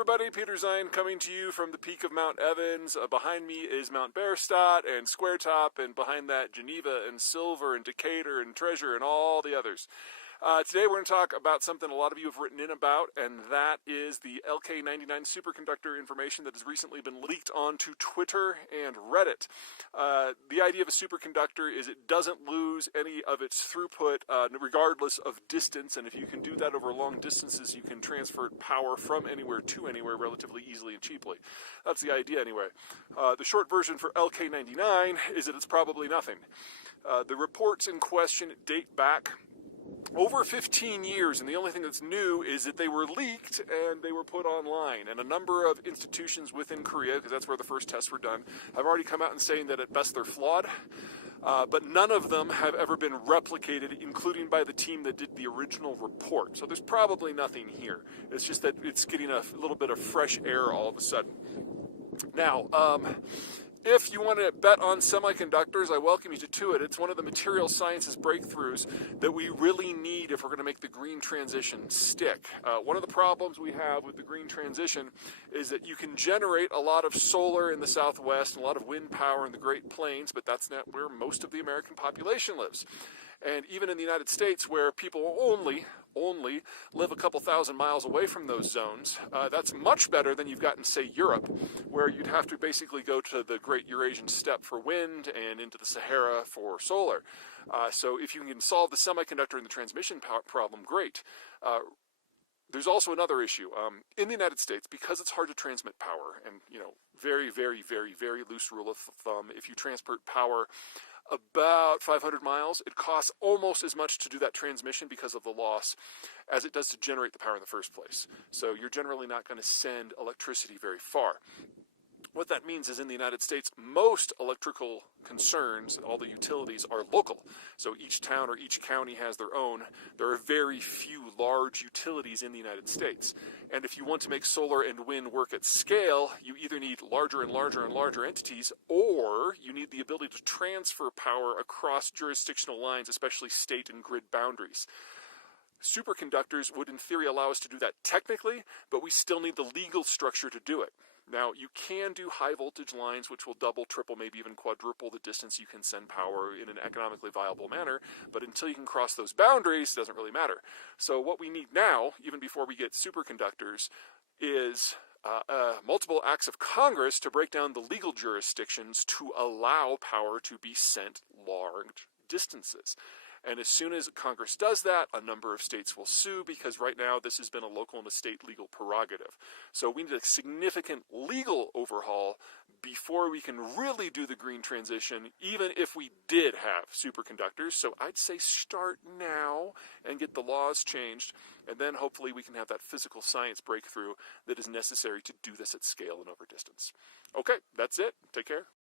everybody, Peter Zeihan coming to you from the peak of Mount Evans. Behind me is Mount Berstadt and Squaretop, and behind that Geneva and Silver and Decatur and Treasure and all the others. Today we're going to talk about something a lot of you have written in about, and that is the LK99 superconductor information that has recently been leaked onto Twitter and Reddit. The idea of a superconductor is it doesn't lose any of its throughput regardless of distance, and if you can do that over long distances, you can transfer power from anywhere to anywhere relatively easily and cheaply. That's the idea anyway. The short version for LK99 is that it's probably nothing. The reports in question date back over 15 years, and the only thing that's new is that they were leaked and they were put online. And a number of institutions within Korea, because that's where the first tests were done, have already come out and saying that at best they're flawed. But none of them have ever been replicated, including by the team that did the original report. So there's probably nothing here. It's just that it's getting a little bit of fresh air all of a sudden. Now, if you want to bet on semiconductors, I welcome you to it. It's one of the material sciences breakthroughs that we really need if we're going to make the green transition stick. One of the problems we have with the green transition is that you can generate a lot of solar in the Southwest and a lot of wind power in the Great Plains, but that's not where most of the American population lives. And even in the United States, where people only live a couple thousand miles away from those zones, that's much better than you've got in, say, Europe, where you'd have to basically go to the Great Eurasian Steppe for wind and into the Sahara for solar. So if you can solve the semiconductor and the transmission power problem, great. There's also another issue. In the United States, because it's hard to transmit power, and, very, very, very, very loose rule of thumb, if you transport power about 500 miles, it costs almost as much to do that transmission because of the loss as it does to generate the power in the first place. So you're generally not going to send electricity very far. What that means is in the United States, most electrical concerns, all the utilities, are local. So each town or each county has their own. There are very few large utilities in the United States. And if you want to make solar and wind work at scale, you either need larger and larger and larger entities, or you need the ability to transfer power across jurisdictional lines, especially state and grid boundaries. Superconductors would in theory allow us to do that technically, but we still need the legal structure to do it. Now, you can do high voltage lines, which will double, triple, maybe even quadruple the distance you can send power in an economically viable manner, but until you can cross those boundaries, it doesn't really matter. So what we need now, even before we get superconductors, is multiple acts of Congress to break down the legal jurisdictions to allow power to be sent large distances. And as soon as Congress does that, a number of states will sue, because right now this has been a local and a state legal prerogative. So we need a significant legal overhaul before we can really do the green transition, even if we did have superconductors. So I'd say start now and get the laws changed, and then hopefully we can have that physical science breakthrough that is necessary to do this at scale and over distance. Okay, that's it. Take care.